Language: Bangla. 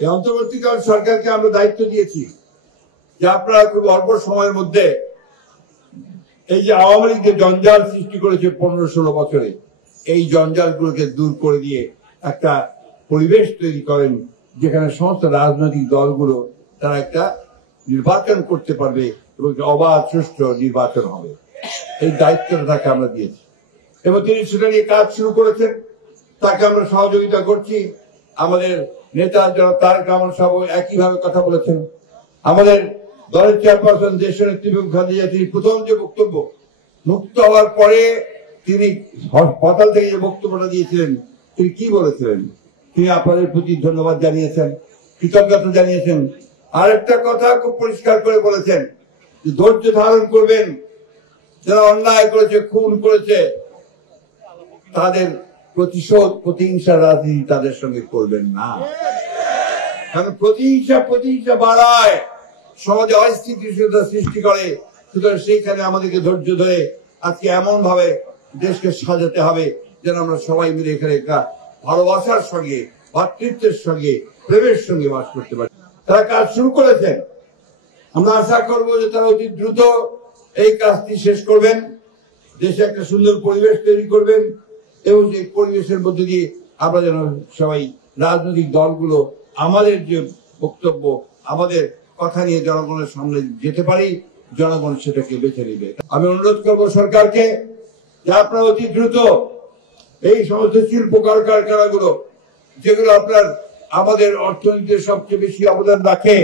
এই অন্তর্বর্তীকালীন সরকারকে আমরা দায়িত্ব দিয়েছি যে আপনারা খুব অল্প সময়ের মধ্যে এই যে আওয়ামী লীগ যে জঞ্জাল সৃষ্টি করেছে 15-16 বছরে, এই জঞ্জালগুলোকে দূর করে দিয়ে একটা পরিবেশ তৈরি করেন যেখানে সমস্ত রাজনৈতিক দলগুলো তারা একটা নির্বাচন করতে পারবে এবং অবাধ সুষ্ঠু নির্বাচন হবে। এই দায়িত্বটা তাকে আমরা দিয়েছি এবং তিনি সেটা নিয়ে কাজ শুরু করেছেন। তাকে আমরা সহযোগিতা করছি। আমাদের নেতা যারা তারেক রহমান সাহেব একইভাবে কথা বলেছেন। আমাদের দলের চেয়ারপারসন দেশনেত্রী বেগম খালেদা, তিনি প্রথম যে বক্তব্য মুক্ত হওয়ার পরে তিনি হাসপাতাল থেকে যে বক্তব্যটা দিয়েছিলেন, তিনি কি বলেছিলেন? তিনি আপনাদের প্রতি ধন্যবাদ জানিয়েছেন, কৃতজ্ঞতা জানিয়েছেন। আরেকটা কথা খুব পরিষ্কার করে বলেছেন যে ধৈর্য ধারণ করবেন, যারা অন্যায় করেছে, খুন করেছে, তাদের প্রতিশোধ প্রতিহিংসার রাজনীতি তাদের সঙ্গে করবেন না। কারণ প্রতিহিংসা বাড়ায়, সমাজে অস্থিতিশীলতা সৃষ্টি করে। সুতরাং সেইখানে আমাদেরকে ধৈর্য ধরে আজকে এমন ভাবে দেশকে সাজাতে হবে যেন আমরা সবাই মিলে এখানে একটা ভালোবাসার সঙ্গে, ভাতৃত্বের সঙ্গে, প্রেমের সঙ্গে বাস করতে পারি। তারা কাজ শুরু করেছেন। আমরা আশা করবো যে তারা অতি দ্রুত এই কাজটি শেষ করবেন, দেশে একটা সুন্দর পরিবেশ তৈরি করবেন এবং এই পরিবেশের মধ্যে দিয়ে আমরা যেন সবাই রাজনৈতিক দলগুলো আমাদের যে বক্তব্য, আমাদের কথা নিয়ে জনগণের সামনে যেতে পারি, জনগণ সেটাকে বেছে নেবে। আমি অনুরোধ করবো সরকারকে যে আপনারা অতি দ্রুত এই সমস্ত শিল্প কলকারখানাগুলো যেগুলো আপনার আমাদের অর্থনীতিতে সবচেয়ে বেশি অবদান রাখে,